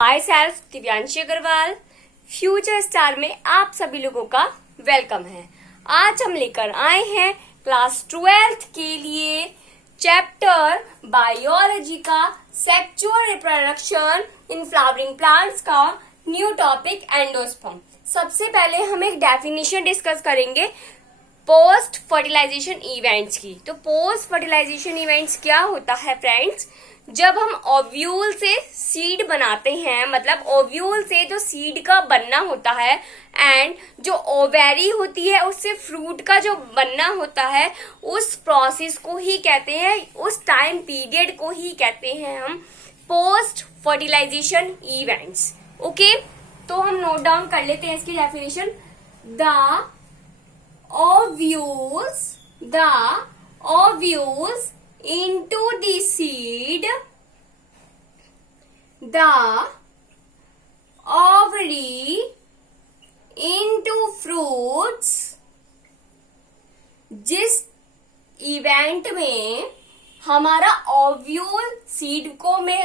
हाय self Divyanshi Agarwal. Future star में आप सभी लोगों का वेलकम है। आज हम लेकर आए हैं क्लास 12th के लिए चैप्टर बायोलॉजी का sexual reproduction in flowering plants का न्यू टॉपिक एंडोस्पर्म। सबसे पहले हम एक डेफिनेशन डिस्कस करेंगे पोस्ट फर्टिलाइजेशन इवेंट्स की। तो पोस्ट फर्टिलाइजेशन इवेंट्स क्या होता है फ्रेंड्स? जब हम ओव्यूल से सीड बनाते हैं, मतलब ओव्यूल से जो सीड का बनना होता है एंड जो ओवेरी होती है उससे फ्रूट का जो बनना होता है, उस प्रोसेस को ही कहते हैं, उस टाइम पीरियड को ही कहते हैं हम पोस्ट फर्टिलाइजेशन इवेंट्स। ओके, तो हम नोट डाउन कर लेते हैं इसकी definition. The ovules into the seed, the ovary into fruits। जिस इवेंट में हमारा ओव्यूल सीड को में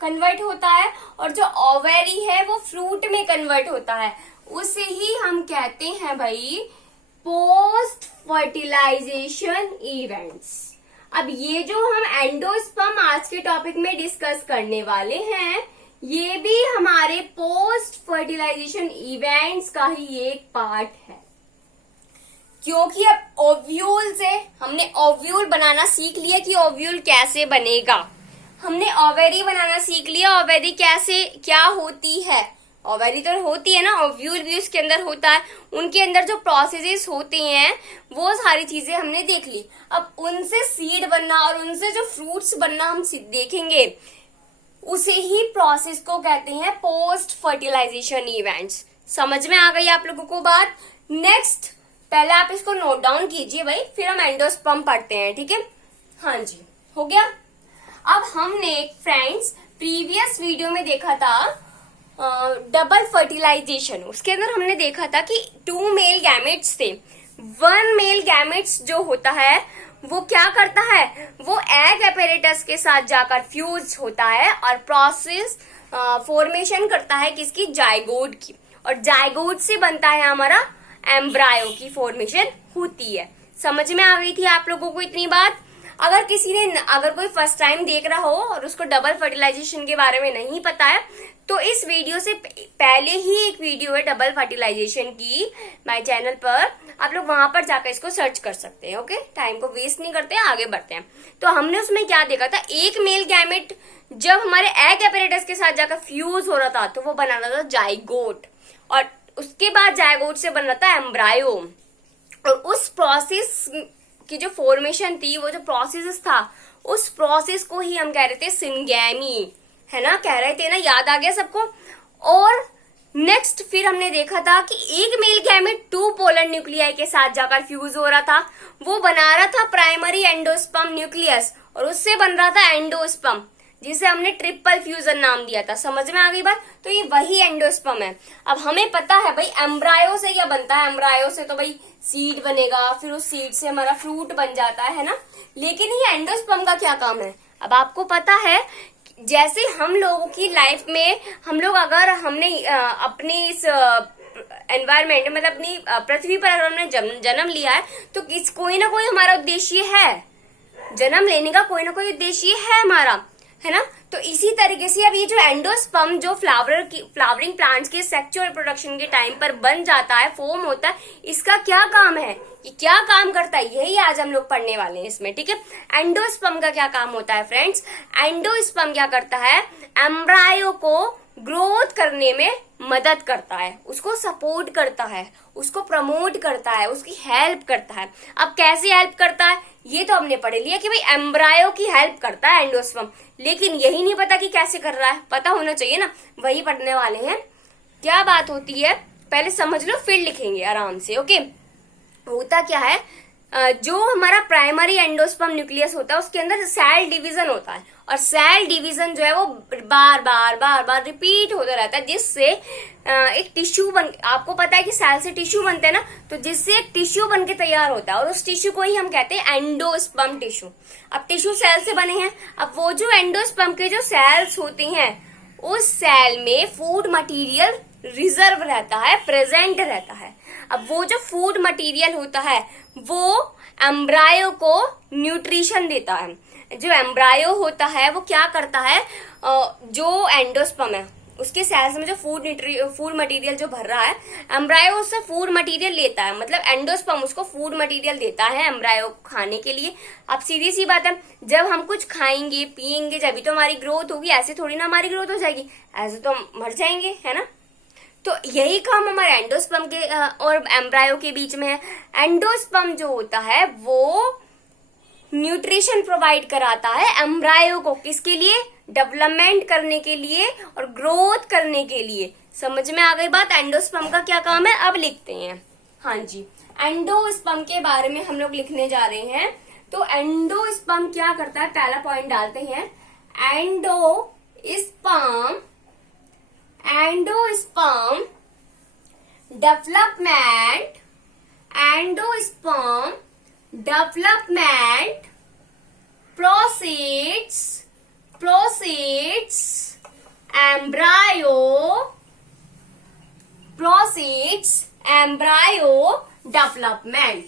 कन्वर्ट होता है और जो ओवेरी है वो फ्रूट में कन्वर्ट होता है, उसे ही हम कहते हैं भाई पोस्ट फर्टिलाइजेशन इवेंट्स। अब ये जो हम एंडोस्पर्म आज के टॉपिक में डिस्कस करने वाले हैं, ये भी हमारे पोस्ट फर्टिलाइजेशन इवेंट्स का ही एक पार्ट है। क्योंकि अब ओव्यूल से हमने ओव्यूल बनाना सीख लिया कि ओव्यूल कैसे बनेगा, हमने ओवेरी बनाना सीख लिया, ओवेरी कैसे क्या होती है, ओवेरी तो होती है ना, ओव्यूल भी उसके अंदर होता है, उनके अंदर जो प्रोसेसेस होते हैं वो सारी चीजें हमने देख ली। अब उनसे सीड बनना और उनसे जो फ्रूट्स बनना हम देखेंगे, उसे ही प्रोसेस को कहते हैं पोस्ट फर्टिलाइजेशन इवेंट्स। समझ में आ गई आप लोगों को बात? नेक्स्ट, पहले आप इसको नोट डाउन कीजिए भाई, फिर हम एंडोस्पर्म पढ़ते हैं, ठीक है? हाँ जी, हो गया। अब हमने फ्रेंड्स प्रीवियस वीडियो में देखा था डबल फर्टिलाइजेशन। उसके अंदर हमने देखा था कि 2 मेल गैमेट्स थे, 1 मेल गैमेट्स जो होता है वो क्या करता है, वो एग एपेरेटस के साथ जाकर फ्यूज होता है और प्रोसेस फॉर्मेशन करता है किसकी, जाइगोट की, और जाइगोट से बनता है हमारा एम्ब्रायो की फॉर्मेशन होती है। समझ में आ गई थी आप लोगों को इतनी बात? अगर कोई फर्स्ट टाइम देख रहा हो और उसको डबल फर्टिलाइजेशन के बारे में नहीं पता है, तो इस वीडियो से पहले ही एक वीडियो है डबल फर्टिलाइजेशन की माय चैनल पर, आप लोग वहां पर जाकर इसको सर्च कर सकते हैं। ओके, टाइम को वेस्ट नहीं करते, आगे बढ़ते हैं। तो हमने उसमें क्या देखा था, एक मेल गैमेट जब हमारे एग एपेरेटस के साथ जाकर फ्यूज हो रहा था तो वो बना रहा था जाइगोट, और उसके बाद जाइगोट से बन रहा था एम्ब्रायो, और उस प्रोसेस की जो फॉर्मेशन थी, वो जो प्रोसेस था, उस प्रोसेस को ही हम कह रहे थे सिंगैमी, है ना, कह रहे थे ना, याद आ गया सबको? और नेक्स्ट फिर हमने देखा था कि एक मेल गैमेट 2 पोलर न्यूक्लियाई के साथ जाकर फ्यूज हो रहा था, वो बना रहा था प्राइमरी एंडोस्पर्म न्यूक्लियस, और उससे बन रहा था एंडोस्पर्म, जिसे हमने ट्रिपल फ्यूजन नाम दिया था। समझ में आ गई बात? तो ये वही एंडोस्पर्म है। अब हमें पता है भाई एम्ब्रायो से क्या बनता है, एम्ब्रायो से तो भाई सीड बनेगा, फिर उस सीड से हमारा फ्रूट बन जाता है ना, लेकिन ये एंडोस्पर्म का क्या काम है? अब आपको पता है, जैसे हम लोगों की लाइफ में हम लोग अगर हमने अपनी इस एनवायरमेंट, मतलब अपनी पृथ्वी पर अगर हमने जन्म लिया है, तो कोई ना कोई हमारा उद्देश्य है, जन्म लेने का कोई ना कोई उद्देश्य है हमारा, है ना? तो इसी तरीके से अब ये जो एंडोस्पर्म जो फ्लावरिंग प्लांट्स के सेक्सुअल रिप्रोडक्शन के टाइम पर बन जाता है, फॉर्म होता है, इसका क्या काम है, ये क्या काम करता है, यही आज हम लोग पढ़ने वाले हैं इसमें, ठीक है? एंडोस्पर्म का क्या काम होता है फ्रेंड्स? एंडोस्पर्म क्या करता है, एम्ब्रायो को ग्रोथ करने में मदद करता है, उसको सपोर्ट करता है, उसको प्रमोट करता है, उसकी हेल्प करता है। अब कैसे हेल्प करता है, ये तो हमने पढ़ लिया कि भाई एम्ब्रायो की हेल्प करता है एंडोस्पर्म, लेकिन यही नहीं पता कि कैसे कर रहा है, पता होना चाहिए ना, वही पढ़ने वाले हैं। क्या बात होती है पहले समझ लो, फिर लिखेंगे आराम से। ओके, होता क्या है, जो हमारा प्राइमरी एंडोस्पर्म न्यूक्लियस होता है उसके अंदर सेल डिवीजन होता है, और सेल डिवीजन जो है वो बार बार रिपीट होता रहता है, जिससे एक टिश्यू आपको पता है कि सेल से टिश्यू बनते हैं ना, तो जिससे एक टिश्यू बन के तैयार होता है, और उस टिश्यू को ही हम कहते हैं एंडोस्पर्म टिश्यू। अब टिश्यू सेल से बने हैं, अब वो जो एंडोस्पर्म के जो सेल्स होते हैं उस सेल में फूड मटेरियल रिजर्व रहता है, प्रेजेंट रहता है। अब वो जो फूड मटेरियल होता है वो एम्ब्रायो को न्यूट्रिशन देता है। जो एम्ब्रायो होता है वो क्या करता है, जो एंडोस्पर्म है उसके सेल्स में जो फूड मटेरियल जो भर रहा है, एम्ब्रायो उससे फूड मटेरियल लेता है, मतलब एंडोस्पर्म उसको फूड मटेरियल देता है एम्ब्रायो खाने के लिए। अब सीधी सी बात है, जब हम कुछ खाएंगे पिएंगे जब तो हमारी ग्रोथ होगी, ऐसे थोड़ी ना हमारी ग्रोथ हो जाएगी, ऐसे तो हम मर जाएंगे, है ना। तो यही काम हमारे एंडोस्पर्म के और एम्ब्रायो के बीच में है। एंडोस्पर्म जो होता है वो न्यूट्रिशन प्रोवाइड कराता है एम्ब्रायो को, किसके लिए, डेवलपमेंट करने के लिए और ग्रोथ करने के लिए। समझ में आ गई बात, एंडोस्पर्म का क्या काम है, अब लिखते हैं। हाँ जी, एंडोस्पर्म के बारे में हम लोग लिखने जा रहे हैं। तो एंडोस्पर्म क्या करता है, पहला पॉइंट डालते हैं। Endosperm development proceeds embryo development.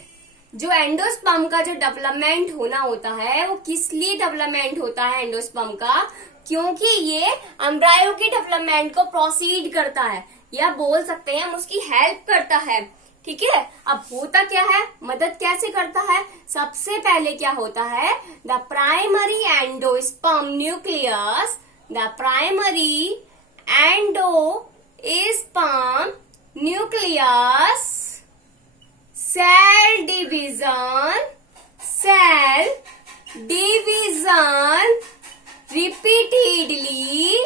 जो एंडोस्पर्म का जो डेवलपमेंट होना होता है वो किस लिए डेवलपमेंट होता है एंडोस्पर्म का, क्योंकि ये एम्ब्रायो की डेवलपमेंट को प्रोसीड करता है, या बोल सकते हैं हम उसकी हेल्प करता है। ठीक है, अब होता क्या है, मदद कैसे करता है, सबसे पहले क्या होता है, the primary endosperm nucleus, the primary endosperm nucleus cell division repeatedly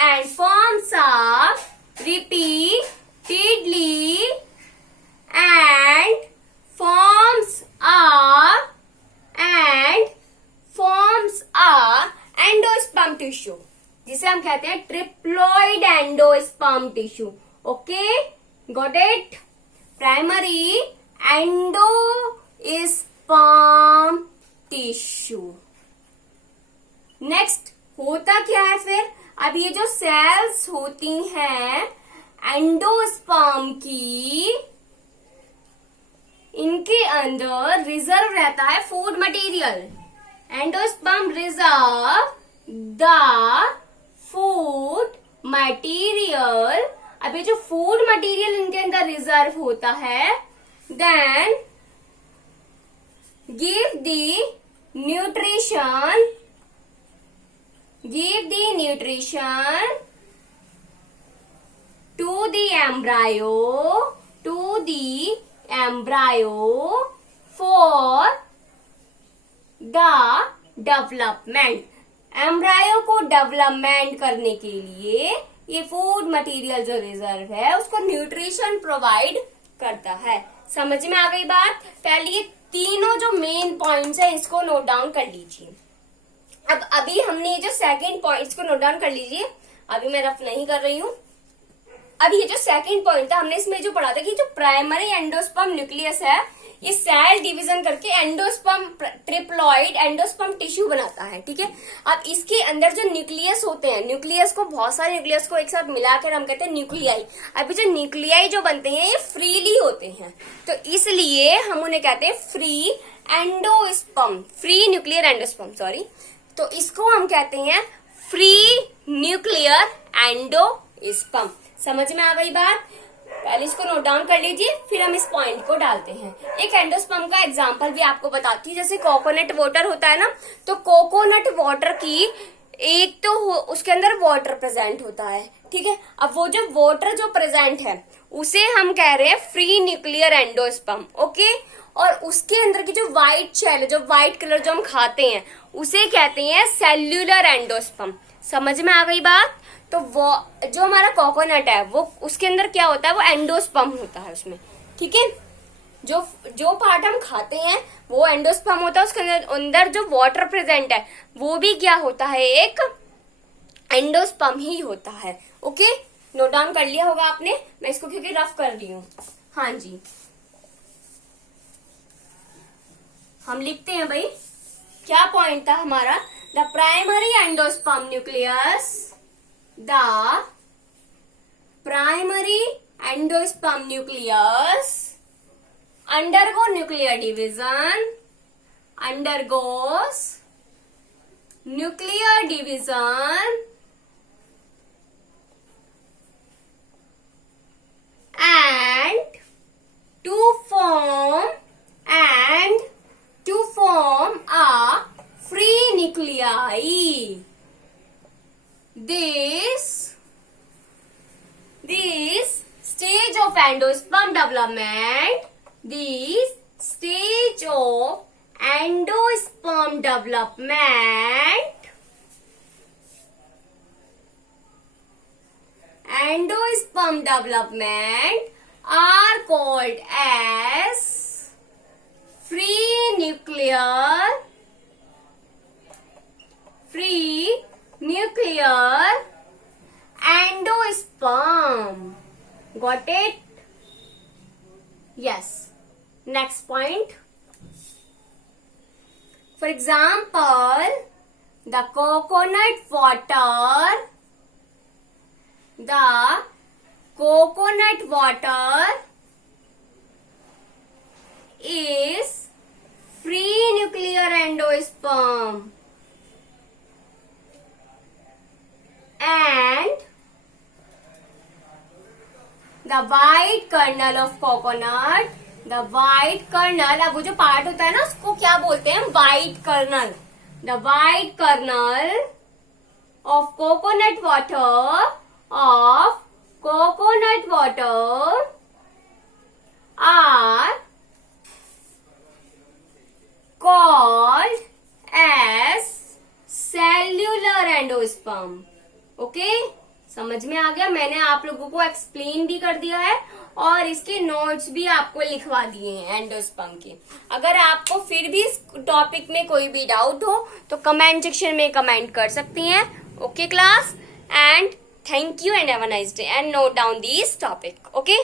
and forms a endosperm tissue, जिसे हम कहते हैं triploid endosperm tissue. Okay, got it, primary endosperm tissue. Next होता क्या है फिर, अब ये जो सेल्स होती हैं एंडोस्पर्म की, इनके अंदर रिजर्व रहता है food material. Endosperm reserve the food material. अब ये जो फूड मटेरियल इनके अंदर रिजर्व होता है, then give the nutrition to the embryo for the development। Embryo को डेवलपमेंट करने के लिए ये फूड मटेरियल जो रिजर्व है उसको न्यूट्रिशन प्रोवाइड करता है। समझ में आ गई बात। पहले ये तीनों जो मेन पॉइंट्स है इसको नोट डाउन कर लीजिए। अब अभी हमने ये जो सेकंड पॉइंट्स को नोट डाउन कर लीजिए, अभी मैं रफ नहीं कर रही हूँ। अब ये जो सेकंड पॉइंट था हमने इसमें जो पढ़ा था कि जो प्राइमरी एंडोस्पर्म न्यूक्लियस है ये सेल डिवीजन करके एंडोस्पर्म ट्रिप्लॉइड एंडोस्पर्म टिश्यू बनाता है। ठीक है, अब इसके अंदर जो न्यूक्लियस होते हैं, न्यूक्लियस को बहुत सारे न्यूक्लियस को एक साथ मिलाकर हम कहते हैं न्यूक्लियाई। अभी जो न्यूक्लियाई जो बनते हैं ये फ्रीली होते हैं, तो इसलिए हम उन्हें कहते हैं free endosperm, free nuclear endosperm, sorry. तो इसको हम कहते हैं फ्री न्यूक्लियर एंडोस्पर्म। समझ में आ गई बात। पहले इसको नोट डाउन कर लीजिए, फिर हम इस पॉइंट को डालते हैं। एक एंडोस्पर्म का एग्जांपल भी आपको बताती हूँ। जैसे कोकोनट वाटर होता है ना, तो कोकोनट वाटर की एक तो उसके अंदर वाटर प्रेजेंट होता है। ठीक है, अब वो जो वाटर जो प्रेजेंट है उसे हम कह रहे हैं फ्री न्यूक्लियर एंडोस्पर्म। ओके, और उसके अंदर की जो व्हाइट शेल, जो व्हाइट कलर जो हम खाते हैं उसे कहते हैं सेल्यूलर एंडोस्पर्म। समझ में आ गई बात। तो वो जो हमारा कोकोनट है वो उसके अंदर क्या होता है, वो एंडोस्पर्म होता है उसमें। ठीक है, जो पार्ट हम खाते हैं वो एंडोस्पर्म होता है, उसके अंदर जो वाटर प्रेजेंट है वो भी क्या होता है, एक एंडोस्पर्म ही होता है। ओके, नोट डाउन कर लिया होगा आपने, मैं इसको क्योंकि रफ कर रही हूँ। हाँ जी, हम लिखते हैं भाई, क्या पॉइंट था हमारा? The primary endosperm nucleus, the primary endosperm nucleus undergo nuclear division, undergoes nuclear division and to form a free nuclei. This stage of endosperm development, this stage of endosperm development are called as free nuclear endosperm. Got it? Yes. Next point. For example, the coconut water is free nuclear endosperm, and the white kernel of coconut, the white kernel, अब वो जो part होता है ना उसको क्या बोलते हैं? white kernel. The white kernel of coconut water are called as cellular endosperm. Okay? समझ में आ गया? मैंने आप लोगों को एक्सप्लेन भी कर दिया है और इसके नोट्स भी आपको लिखवा दिए हैं एंडोस्पर्म के। अगर आपको फिर भी इस टॉपिक में कोई भी डाउट हो तो कमेंट सेक्शन में कमेंट कर सकती हैं। Okay class, and thank you and have a nice day and note down this topic. Okay.